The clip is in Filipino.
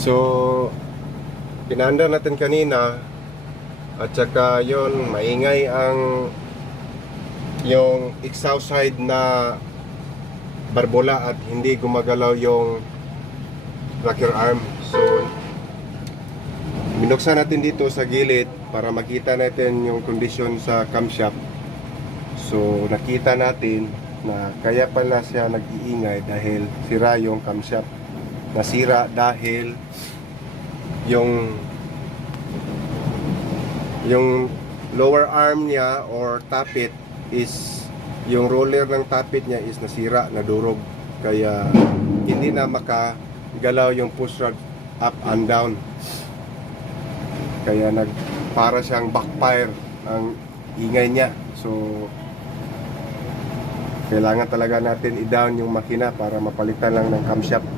So pinaandar natin kanina, at saka yon maingay yung exhaust side na barbola at hindi gumagalaw yung rocker arm. So binuksan natin dito sa gilid para makita natin yung kondisyon sa camshaft. So nakita natin na kaya pala siya nag-iingay dahil sira yung camshaft. Nasira dahil yung lower arm niya or tappet is, yung roller ng tappet niya is nasira, nadurog, kaya hindi na makagalaw yung push rod up and down, kaya para siyang backfire ang ingay niya. So kailangan talaga natin i-down yung makina para mapalitan lang ng camshaft.